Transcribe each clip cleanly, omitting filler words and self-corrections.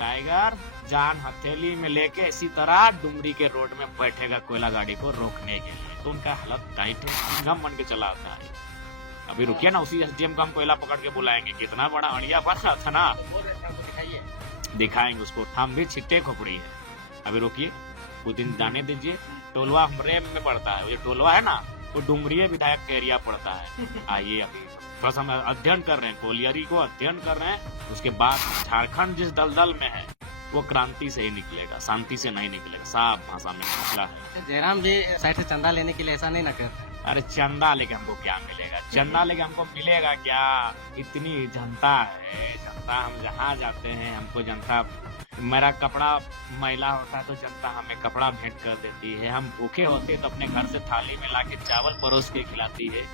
Tiger जान हथेली में लेके इसी तरह डुमरी के रोड में बैठेगा कोयला गाड़ी को रोकने के लिए, तो उनका हालत टाइट है, सिंघम बन के चला आता है। अभी रुकिए ना, उसी एसडीएम को हम कोयला पकड़ के बुलाएंगे, कितना बड़ा अड़िया बन रहा था ना, दिखाएंगे उसको, हम भी छिट्टे खोपड़ी है। अभी रुकिए, कुछ दिन जाने दीजिए। टोलवा हमरे में पड़ता है, ये टोलवा है ना, वो डुमरिया विधायक का एरिया पड़ता है। आइए, अभी थोड़ा सा हम अध्ययन कर रहे हैं, कोलियरी को अध्ययन कर रहे हैं। उसके बाद झारखंड जिस दलदल में है वो क्रांति से ही निकलेगा, शांति से नहीं निकलेगा, साफ भाषा में निकला है। जयराम जी साइड से चंदा लेने के लिए ऐसा नहीं ना कर। अरे चंदा लेके हमको क्या मिलेगा, चंदा लेके हमको मिलेगा क्या? इतनी जनता है, जनता, हम जहाँ जाते हैं हमको जनता, मेरा कपड़ा मैला होता है तो जनता हमें कपड़ा भेंट कर देती है, हम भूखे होते हैं तो अपने घर से थाली में ला के चावल परोस के खिलाती है।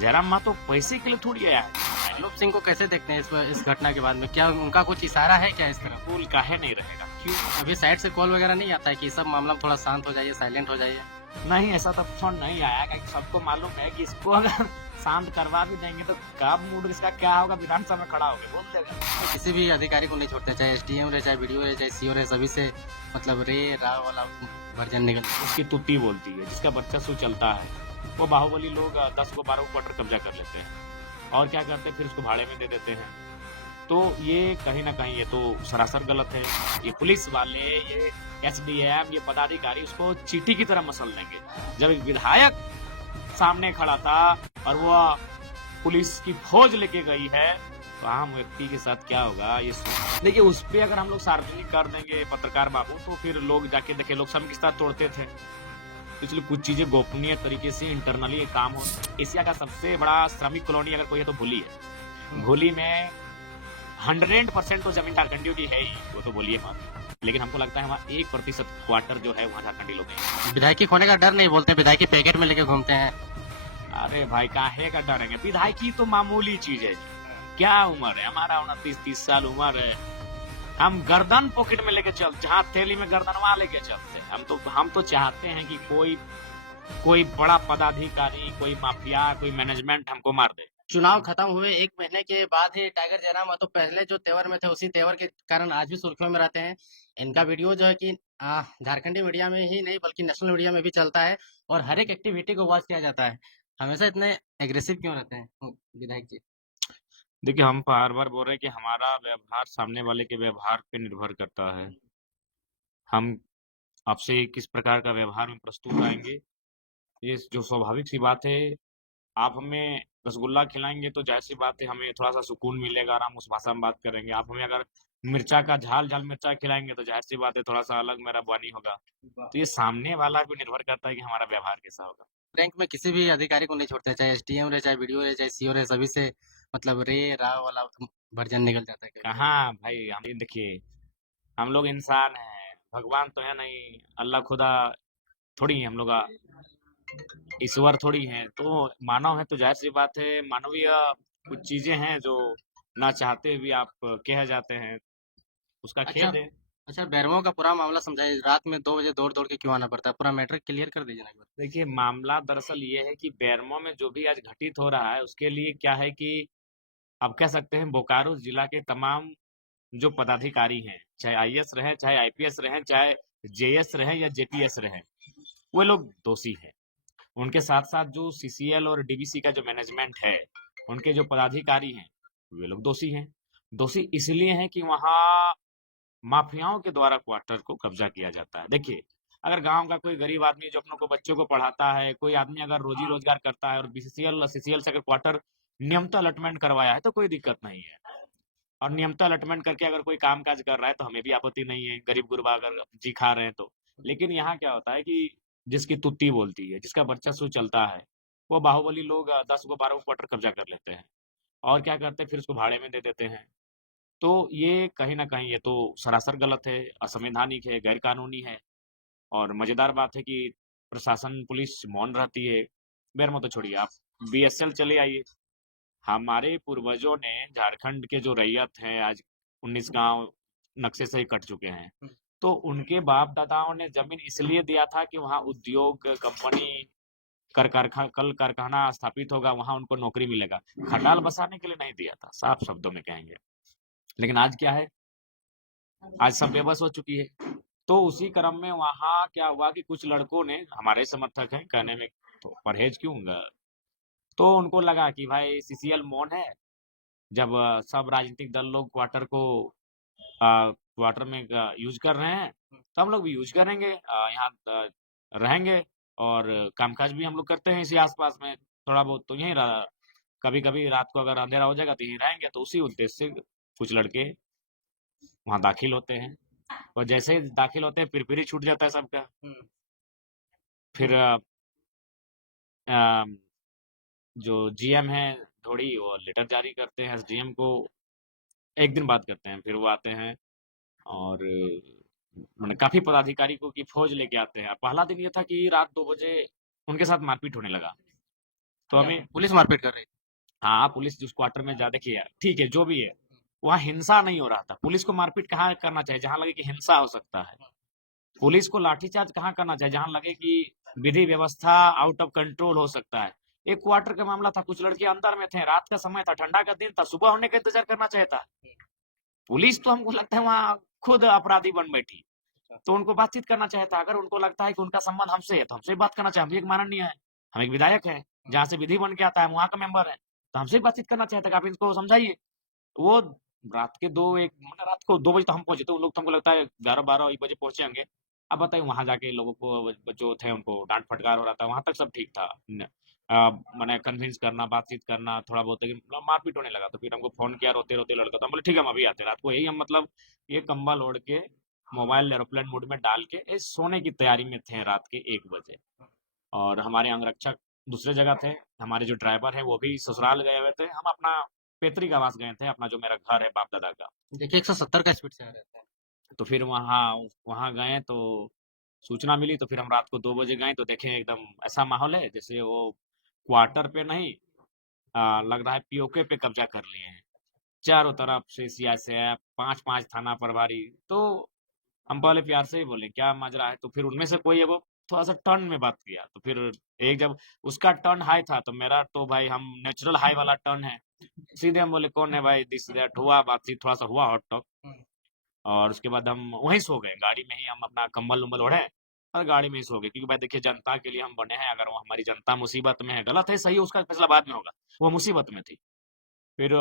जयराम माँ तो पैसे के लिए थोड़ी आया है। आलोक सिंह को कैसे देखते हैं इस घटना के बाद में? क्या उनका कुछ इशारा है क्या इस तरफ? पुल काहे नहीं रहेगा? क्यों अभी साइड से कॉल वगैरह नहीं आता है कि सब मामला में थोड़ा शांत हो जाइए, साइलेंट हो जाइए? नहीं, ऐसा तो फोन नहीं आया, क्योंकि सबको मालूम है कि इसको अगर शांत करवा भी देंगे तो कब मूड इसका क्या होगा, विधानसभा में खड़ा होकर बोल देगा। तो किसी भी अधिकारी को नहीं छोड़ते, चाहे एसडीएम रहे, चाहे बीडीओ रहे, चाहे सीओ रहे, सभी से मतलब रे रा वाला वर्जन निकल। उसकी तुत्ती बोलती है, जिसका वर्चस्व चलता है, वो बाहुबली लोग 10 को 12 क्वार्टर कब्जा कर लेते हैं और क्या करते हैं, फिर उसको भाड़े में दे देते हैं। तो ये कहीं ना कहीं ये तो सरासर गलत है। ये पुलिस वाले, ये एसडीएम, ये पदाधिकारी उसको चींटी की तरह मसल लेंगे। जब एक विधायक सामने खड़ा था और वो पुलिस की फौज लेके गई है तो आम व्यक्ति के साथ क्या होगा ये देखिए। उस पे अगर हम लोग सार्वजनिक कर देंगे पत्रकार बाबू, तो फिर लोग जाके देखे, लोग सब किस तरह तोड़ते थे। इसलिए कुछ चीजें गोपनीय तरीके से इंटरनली ये काम हो। एशिया का सबसे बड़ा श्रमिक कॉलोनी अगर कोई है तो भूली है। भूली में 100% तो जमीन झारखंडियों की है ही, वो तो बोलिए मत, लेकिन हमको लगता है वहाँ 1% क्वार्टर जो है वहाँ झारखंडी लोग हैं। विधायकी खोने का डर नहीं बोलते, विधायकी पैकेट में लेके घूमते हैं। अरे भाई काहे का डरेंगे, विधायकी तो मामूली चीज है जी। क्या उम्र है हमारा, 29-30 साल उम्र है। हम गर्दन पॉकेट में लेके चल, जहाँ थैली में गर्दनवा लेके चलते हैं। हम तो चाहते हैं कि कोई बड़ा पदाधिकारी, कोई माफिया, कोई मैनेजमेंट हमको मार दे। चुनाव खत्म हुए 1 महीने के बाद ही टाइगर जयराम तो पहले जो तेवर में थे उसी तेवर के कारण आज भी सुर्खियों में रहते हैं। इनका वीडियो जो है कि झारखंडी मीडिया में ही नहीं बल्कि नेशनल मीडिया में भी चलता है और हर एक एक्टिविटी को वॉच किया जाता है। हमेशा इतने एग्रेसिव क्यों रहते हैं विधायक जी? देखिए, हम बार बार बोल रहे हैं कि हमारा व्यवहार सामने वाले के व्यवहार पे निर्भर करता है। हम आपसे किस प्रकार का व्यवहार में प्रस्तुत आएंगे, ये जो स्वाभाविक सी बात है। आप हमें रसगुल्ला खिलाएंगे तो जाहिर सी बात है हमें थोड़ा सा सुकून मिलेगा और हम उस भाषा में बात करेंगे। आप हमें अगर मिर्चा का झाल झाल मिर्चा खिलाएंगे तो जाहिर सी बात है थोड़ा सा अलग मेरा बानी होगा। तो ये सामने वाला पे निर्भर करता है कि हमारा व्यवहार कैसा होगा। रैंक में किसी भी अधिकारी को नहीं छोड़ते, चाहे एसडीएम रहे, चाहे बीडीओ रहे, चाहे सीओ रहे, सभी से मतलब रे रा वाला वर्जन निकल जाता है कभी। कहाँ भाई, हम देखिए, हम लोग इंसान हैं, भगवान तो है नहीं, अल्लाह खुदा थोड़ी है हम लोग, ईश्वर थोड़ी हैं। तो मानव है तो जाहिर सी बात है मानवीय कुछ चीजें हैं जो ना चाहते हुए आप कह जाते हैं, उसका अच्छा, खेद है। अच्छा, बैरवों का पूरा मामला समझाइए। रात में 2 बजे दौड़ दौड़ के क्यों आना पड़ता है? पूरा मैटर क्लियर कर दीजिए ना एक बार। देखिए, मामला दरअसल ये है कि बेरमो में जो भी आज घटित हो रहा है उसके लिए क्या है कि आप कह सकते हैं बोकारो जिला के तमाम जो पदाधिकारी हैं, चाहे आईएएस रहे, चाहे आईपीएस रहे, चाहे जेएस रहे या जेपीएस रहे, वो लोग दोषी हैं। उनके साथ साथ जो सीसीएल और डीवीसी का जो मैनेजमेंट है, उनके जो पदाधिकारी हैं, वे लोग दोषी हैं। दोषी इसलिए हैं कि वहाँ माफियाओं के द्वारा क्वार्टर को कब्जा किया जाता है। देखिए, अगर गांव का कोई गरीब आदमी जो अपनों को बच्चों को पढ़ाता है, कोई आदमी अगर रोजी रोजगार करता है और बीसीसीएल और सीसीएल से अगर क्वार्टर नियमित अलॉटमेंट करवाया है तो कोई दिक्कत नहीं है। और नियमित अलॉटमेंट करके अगर कोई काम काज कर रहा है तो हमें भी आपत्ति नहीं है, गरीब गुरबा अगर जी खा रहे हैं तो। लेकिन यहाँ क्या होता है कि जिसकी तुत्ती बोलती है, जिसका वर्चस्व चलता है, वो बाहुबली लोग 10 को 12 क्वार्टर कब्जा कर लेते हैं और क्या करते हैं, फिर उसको भाड़े में दे देते हैं। तो ये कहीं न कहीं ये तो सरासर गलत है, असंवैधानिक है, गैर कानूनी है। और मज़ेदार बात है कि प्रशासन, पुलिस मौन रहती है। बेरमो तो छोड़िए, आप बीएसएल चले आइए। हमारे पूर्वजों ने झारखंड के जो रैयत हैं आज 19 गाँव नक्शे से ही कट चुके हैं। तो उनके बाप-दादाओं ने ज़मीन इसलिए दिया था कि वहाँ उद्योग, कंपनी, कल कारखाना स्थापित होगा, वहाँ उनको नौकरी मिलेगा। खटाल बसाने के लिए नहीं दिया था, साफ शब्दों में कहेंगे। लेकिन आज क्या है, आज सब बेबस हो चुकी है। तो उसी क्रम में वहाँ क्या हुआ कि कुछ लड़कों ने, हमारे समर्थक हैं कहने में, तो परहेज क्यों, तो उनको लगा कि भाई सीसीएल मौन है, जब सब राजनीतिक दल लोग क्वार्टर को क्वार्टर में यूज कर रहे हैं, तो हम लोग भी यूज करेंगे, यहाँ रहेंगे, और कामकाज भी हम लोग करते हैं इसी आसपास में, थोड़ा बहुत तो यहीं कभी कभी रात को अगर अंधेरा हो जाएगा तो यहीं रहेंगे। तो उसी उद्देश्य से कुछ लड़के वहाँ दाखिल होते हैं, और जैसे ही दाखिल होते हैं फिर ही छूट जाता है सबका। फिर अ, जो जीएम है थोड़ी, वो लेटर जारी करते हैं एसडीएम को, एक दिन बाद करते हैं, फिर वो आते हैं और मैंने काफी पदाधिकारी को की फौज लेके आते हैं। पहला दिन ये था कि रात 2 बजे उनके साथ मारपीट होने लगा। तो क्या हमें, पुलिस मारपीट कर रही थी? हाँ, पुलिस जिस क्वार्टर में जा, देखिए ठीक है जो भी है, वहाँ हिंसा नहीं हो रहा था। पुलिस को मारपीट कहाँ करना चाहिए, जहाँ लगे कि हिंसा हो सकता है। पुलिस को लाठीचार्ज कहाँ करना चाहिए, जहाँ लगे कि विधि व्यवस्था आउट ऑफ कंट्रोल हो सकता है। एक क्वार्टर का मामला था, कुछ लड़के अंदर में थे, रात का समय था, ठंडा का दिन था, सुबह होने का इंतजार करना चाहिए था। पुलिस तो हमको लगता है वहाँ खुद अपराधी बन बैठी। तो उनको बातचीत करना चाहिए था। अगर उनको लगता है कि उनका संबंध हमसे है तो हमसे बात करना चाहिए। हम भी एक माननीय है, हम एक विधायक है, जहाँ से विधि बन के आता है, हम वहाँ का मेंबर है, तो हमसे बातचीत करना चाहिए था कि आप इनको समझाइए। वो रात के 2-1 मतलब रात को 2 बजे तक हम पहुंचे, तो उन लोग तो हमको लगता है 11-12 बजे पहुंचे होंगे। अब बताइए वहां जाके लोगों को जो थे उनको डांट फटकार हो रहा था, वहां तक सब ठीक था। मैंने कन्विंस करना, बातचीत करना थोड़ा बहुत, लेकिन मारपीट होने लगा। तो फिर हमको फोन किया रोते रोते लड़का, तो हम बोले ठीक है हम अभी आते हैं। रात को यही हम मतलब ये कंबल ओढ़ के मोबाइल एरोप्लेन मोड में डाल के सोने की तैयारी में थे रात के 1 बजे। और हमारे अंगरक्षक दूसरे जगह थे, हमारे जो ड्राइवर है वो भी ससुराल गए हुए थे, हम अपना पैतृक आवास गए थे, अपना जो मेरा घर है बाप दादा का। देखिए 170 का स्पीड से आ रहे तो फिर वहाँ वहाँ गए तो सूचना मिली, तो फिर हम रात को 2 बजे गए तो देखें एकदम ऐसा माहौल है जैसे वो क्वार्टर पे नहीं, लग रहा है पीओके पे कब्जा कर लिए हैं। चारों तरफ से सीआईएसएफ, 5-5 थाना प्रभारी। तो हम पहले प्यार से ही बोले क्या माजरा है, तो फिर उनमें से कोई एगो थोड़ा सा टर्न में बात किया। तो फिर एक जब उसका टर्न हाई था तो मेरा तो भाई हम नेचुरल हाई वाला टर्न है, सीधे हम बोले कौन है भाई, दिस दैट, हुआ बातचीत, थोड़ा सा हुआ हॉट टॉक। थे। और उसके बाद हम वहीं सो गए, गाड़ी में ही हम अपना कंबल उम्बल ओढ़े और गाड़ी में ही सो गए, क्योंकि भाई देखिए जनता के लिए हम बने हैं। अगर वो हमारी जनता मुसीबत में है, गलत है सही है उसका फैसला बाद में होगा, वो मुसीबत में थी। फिर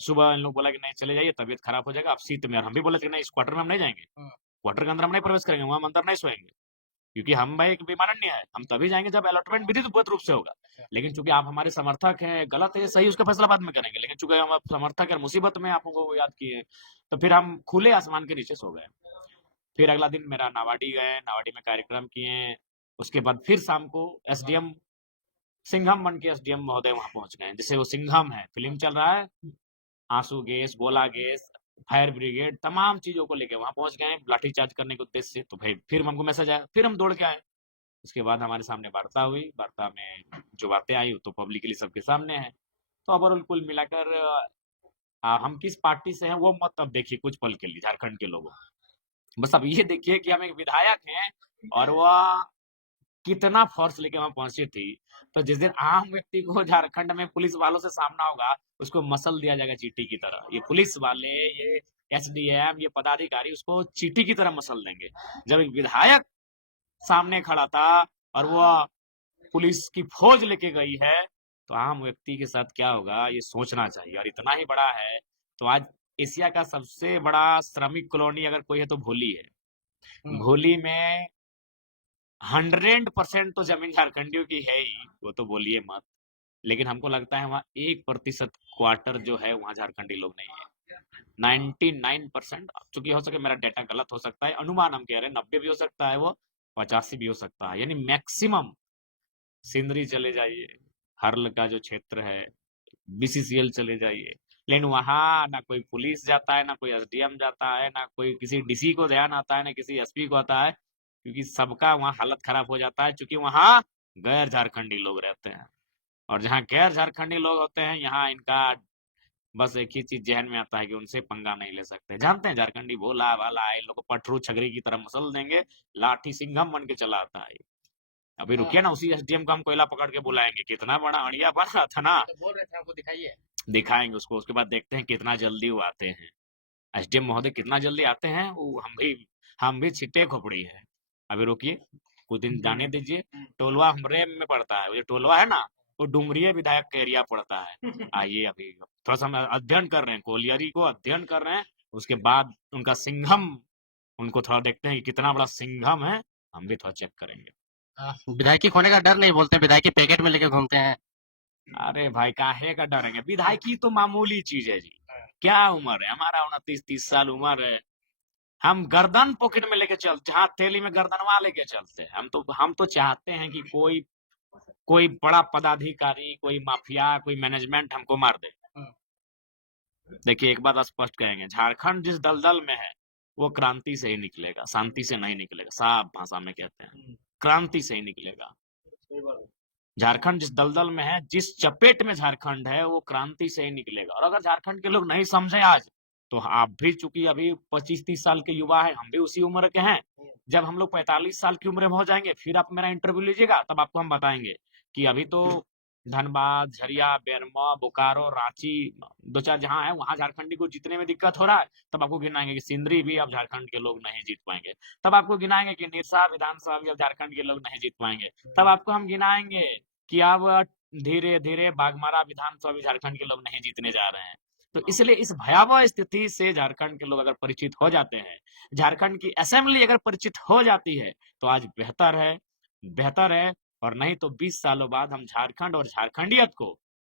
सुबह इन लोग बोला कि नहीं चले जाइए, तबीयत खराब हो जाएगा, आप शीत में। और हम भी बोले थे कि नहीं, इस क्वार्टर में हम नहीं जाएंगे, क्वार्टर के अंदर हम नहीं प्रवेश करेंगे, वहां हम अंदर नहीं सोएंगे, क्योंकि हम भाई एक विमानन्य है, हम तभी जाएंगे जब अलॉटमेंट विधिवत रूप से होगा। लेकिन चूंकि आप हमारे समर्थक हैं, गलत है सही उसका फैसला बाद में करेंगे, लेकिन चूंकि हम आप समर्थक है, मुसीबत में आप हमको याद किए, तो फिर हम खुले आसमान के नीचे सो गए। फिर अगला दिन मेरा नावाडी गए, नावाडी में कार्यक्रम किए। उसके बाद फिर शाम को एसडीएम सिंघम बन के एसडीएम महोदय वहां पहुंच गए, जैसे वो सिंघम है, फिल्म चल रहा है, आंसू गैस, गोला गैस, फायर ब्रिगेड, तमाम चीजों को लेके वहां पहुंच गए लाठीचार्ज करने के उद्देश्य से। तो भाई फिर हमको मैसेज आया, फिर हम दौड़ के आए। उसके बाद हमारे सामने वार्ता हुई, वार्ता में जो बातें आई तो पब्लिकली सबके सामने है। तो ओवरऑल कुल मिलाकर हम किस पार्टी से हैं वो मत अब देखिए कुछ पल के लिए झारखंड के लोगों, बस अब ये देखिए कि हम एक विधायक हैं, और वह कितना फोर्स लेके वहां पहुंची थी। तो जिस दिन आम व्यक्ति को झारखंड में पुलिस वालों से सामना होगा, उसको मसल दिया जाएगा चींटी की तरह। ये पुलिस वाले, ये एसडीएम, ये पदाधिकारी उसको चींटी की तरह मसल देंगे। जब एक विधायक सामने खड़ा था और वो पुलिस की फौज लेके गई है, तो आम व्यक्ति के साथ क्या होगा ये सोचना चाहिए। और इतना ही बड़ा है तो आज एशिया का सबसे बड़ा श्रमिक कॉलोनी अगर कोई है तो भोली है। भोली में 100% तो जमीन झारखंडियों की है ही, वो तो बोलिए मत। लेकिन हमको लगता है वहाँ 1% क्वार्टर जो है वहाँ झारखंडी लोग नहीं है। 99%, चूंकि हो सके मेरा डेटा गलत हो सकता है, अनुमान हम कह रहे हैं 90 भी हो सकता है, वो 85 भी हो सकता है, यानी मैक्सिमम। सिंदरी चले जाइए, हर्ल का जो क्षेत्र है, बीसीसीएल चले जाइए, लेकिन वहां ना कोई पुलिस जाता है, ना कोई एसडीएम जाता है, ना कोई किसी डीसी को ध्यान आता है, ना किसी एसपी को आता है, क्योंकि सबका वहाँ हालत खराब हो जाता है, क्योंकि वहाँ गैर झारखंडी लोग रहते हैं। और जहाँ गैर झारखंडी लोग होते हैं, यहाँ इनका बस एक ही चीज जहन में आता है कि उनसे पंगा नहीं ले सकते। जानते हैं झारखंडी भोला भाला है, इन लोग को पटरू छगरी की तरह मसल देंगे, लाठी सिंघम बन के चला आता है। अभी हाँ, रुकिए ना, उसी एसडीएम को हम कोयला पकड़ के बुलाएंगे, कितना बड़ा अड़िया बन रहा था ना। ये तो बोल रहे थे हमको दिखाइए। दिखाएंगे उसको, उसके बाद देखते हैं कितना जल्दी वो आते हैं। एसडीएम महोदय कितना जल्दी आते हैं, वो हम भी छिट्टे खोपड़ी है। अभी रुकिए, कुछ दिन जाने दीजिए। टोलवा हमरे में पड़ता है, वो जो टोलवा है ना, वो डुमरिया विधायक का एरिया पड़ता है। आइए, अभी थोड़ा सा हम अध्ययन कर रहे हैं, कोलियरी को अध्ययन कर रहे हैं। उसके बाद उनका सिंघम, उनको थोड़ा देखते हैं कि कितना बड़ा सिंघम है, हम भी थोड़ा चेक करेंगे। विधायकी खोने का डर नहीं, बोलते हैं विधायकी पैकेट में लेके घूमते हैं। अरे भाई, काहे का डरेंगे, विधायकी तो मामूली चीज है जी। क्या उम्र है हमारा, 29-30 साल उम्र है। हम गर्दन पॉकेट में लेके चलते, हाथ थैली में गर्दनवा लेके चलते हैं। हम तो चाहते हैं कि कोई कोई बड़ा पदाधिकारी, कोई माफिया, कोई मैनेजमेंट हमको मार दे। देखिए, एक बात स्पष्ट कहेंगे, झारखंड जिस दलदल में है वो क्रांति से ही निकलेगा, शांति से नहीं निकलेगा। साफ भाषा में कहते हैं, क्रांति से ही निकलेगा। झारखंड जिस दलदल में है, जिस चपेट में झारखंड है, वो क्रांति से ही निकलेगा। और अगर झारखंड के लोग नहीं समझे आज, तो आप भी, चूंकि अभी 25-30 साल के युवा है, हम भी उसी उम्र के हैं। जब हम लोग 45 साल की उम्र में हो जाएंगे, फिर आप मेरा इंटरव्यू लीजिएगा, तब आपको हम बताएंगे कि अभी तो धनबाद, झरिया, बेरमो, बोकारो, रांची, दो चार जहां है, वहां झारखंडी को जीतने में दिक्कत हो रहा है। तब आपको गिनाएंगे कि सिंदरी भी अब झारखंड के लोग नहीं जीत पाएंगे। तब आपको गिनाएंगे कि निरसा विधानसभा भी अब झारखंड के लोग नहीं जीत पाएंगे। तब आपको हम गिनाएंगे कि अब धीरे धीरे बाघमारा विधानसभा भी झारखंड के लोग नहीं जीतने जा रहे हैं। तो इसलिए इस भयावह स्थिति से झारखंड के लोग अगर परिचित हो जाते हैं, झारखंड की असेंबली अगर परिचित हो जाती है, तो आज बेहतर है, बेहतर है। और नहीं तो 20 सालों बाद हम झारखंड और झारखंडियत को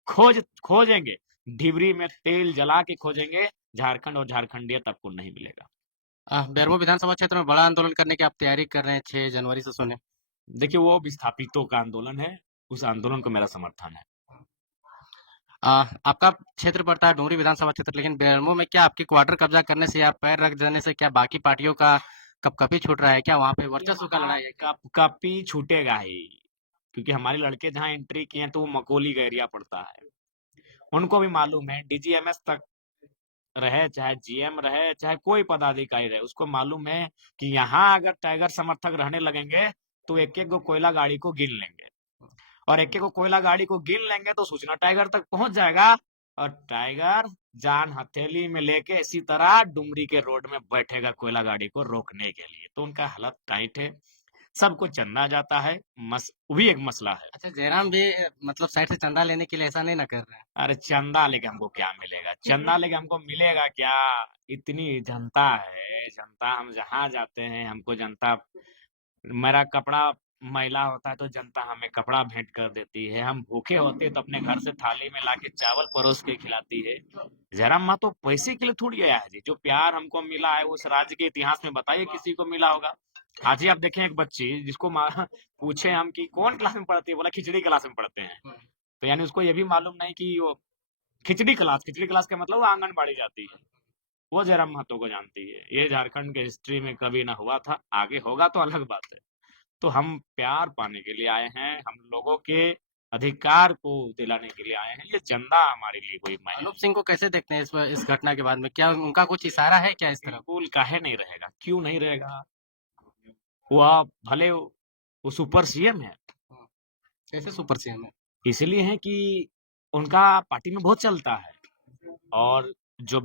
खोजेंगे, ढिबरी में तेल जला के खोजेंगे। झारखंड और झारखंडियत आपको नहीं मिलेगा। बेरमो विधानसभा क्षेत्र में बड़ा आंदोलन करने की आप तैयारी कर रहे हैं, 6 जनवरी से सुने। देखिए, वो विस्थापितों का आंदोलन है, उस आंदोलन को मेरा समर्थन है। आपका क्षेत्र पड़ता है डुमरी विधानसभा क्षेत्र, लेकिन बेरमो में क्या आपकी क्वार्टर कब्जा करने से या पैर रख देने से क्या बाकी पार्टियों का कपकपी छूट रहा है? क्या वहां पे वर्चस्व का लड़ाई है? कपी छूटेगा ही, क्योंकि हमारे लड़के जहाँ एंट्री किए हैं, तो वो मकोली का एरिया पड़ता है। उनको भी मालूम है, डीजीएमएस तक रहे, चाहे जीएम रहे, चाहे कोई पदाधिकारी रहे, उसको मालूम है कि यहाँ अगर टाइगर समर्थक रहने लगेंगे, तो एक एक गो कोयला गाड़ी को गिन लेंगे, और एक एक को कोयला गाड़ी को गिन लेंगे तो सूचना टाइगर तक पहुंच जाएगा। और टाइगर जान हथेली में लेके इसी तरह डुमरी के रोड में बैठेगा कोयला गाड़ी को रोकने के लिए। तो उनका हालत टाइट है, सबको चंदा जाता है, वो भी एक मसला है। अच्छा, जयराम भी मतलब साइड से चंदा लेने के लिए ऐसा नहीं ना कर रहे हैं? अरे चंदा लेके हमको क्या मिलेगा, चंदा लेके हमको मिलेगा क्या? इतनी जनता है, जनता, हम जहाँ जाते हैं हमको जनता, मेरा कपड़ा मैला होता है तो जनता हमें कपड़ा भेंट कर देती है। हम भूखे होते तो अपने घर से थाली में लाके चावल परोस के खिलाती है। जयराम माँ तो पैसे के लिए थोड़ी आया है जी। जो प्यार हमको मिला है, उस राज्य के इतिहास में बताइए किसी को मिला होगा? आज ही आप देखें, एक बच्ची जिसको पूछे हम कि कौन क्लास में पढ़ती है, बोला खिचड़ी क्लास में पढ़ते हैं। तो यानी उसको ये भी मालूम नहीं कि वो खिचड़ी क्लास का मतलब वो आंगनबाड़ी जाती है। वो जयराम महतो को जानती है। ये झारखंड के हिस्ट्री में कभी ना हुआ था, आगे होगा तो अलग बात है। तो हम प्यार पाने के लिए आए हैं, हम लोगों के अधिकार को दिलाने के लिए आए हैं। ये चंदा हमारे लिए कोई मायने अनूप नहीं। सिंह को कैसे देखते हैं इस घटना के बाद में? क्या उनका कुछ इशारा है क्या इस तरफ? बिल्कुल, काहे नहीं रहेगा, क्यों नहीं रहेगा? वो आप भले वो सुपर सीएम है, कैसे सुपर सीएम है? इसलिए है कि उनका पार्टी में बहुत चलता है। और जो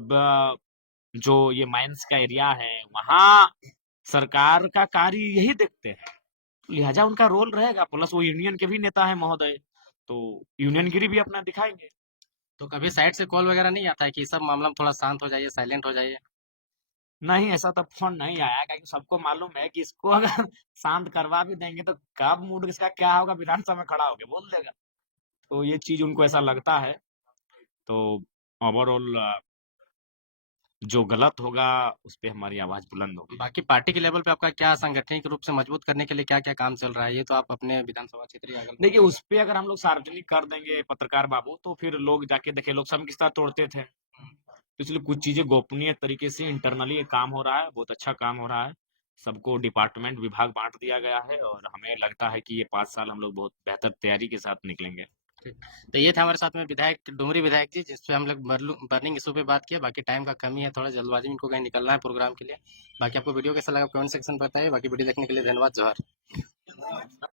जो ये माइंस का एरिया है, वहाँ सरकार का कार्य यही देखते हैं, लिहाजा उनका रोल रहेगा। प्लस वो यूनियन के भी नेता है महोदय, तो यूनियनगिरी भी अपना दिखाएंगे। तो कभी साइड से कॉल वगैरह नहीं आता है कि सब मामला में थोड़ा शांत हो जाइए, साइलेंट हो जाइए? नहीं, ऐसा तो फोन नहीं आया, क्योंकि सबको मालूम है कि इसको अगर शांत करवा भी देंगे तो कब मूड इसका क्या होगा, विधानसभा में खड़ा होके बोल देगा। तो ये चीज उनको ऐसा लगता है। तो ओवरऑल जो गलत होगा उस पे हमारी आवाज बुलंद होगी। बाकी पार्टी के लेवल पे आपका क्या सांगठनिक रूप से मजबूत करने के लिए क्या-क्या काम चल रहा है? ये तो आप अपने विधानसभा क्षेत्र या अगल-बगल देखिए, उस पे अगर हम लोग सार्वजनिक कर देंगे पत्रकार बाबू, तो फिर लोग जाके देखे, लोग सब किस तरह तोड़ते थे। तो इसलिए कुछ चीजें गोपनीय तरीके से इंटरनली ये काम हो रहा है, बहुत अच्छा काम हो रहा है। सबको डिपार्टमेंट विभाग बांट दिया गया है, और हमें लगता है कि ये 5 साल हम लोग बहुत बेहतर तैयारी के साथ निकलेंगे। ठीक। तो ये था हमारे साथ में विधायक डुमरी विधायक जी, जिसपे हम लोग बर्निंग इशू पे बात किया। बाकी टाइम का कमी है, थोड़ा जल्दबाजी में इनको कहीं निकलना है प्रोग्राम के लिए। बाकी आपको वीडियो कैसा लगा कमेंट सेक्शन में बताइए। बाकी वीडियो देखने के लिए धन्यवाद। जोहार।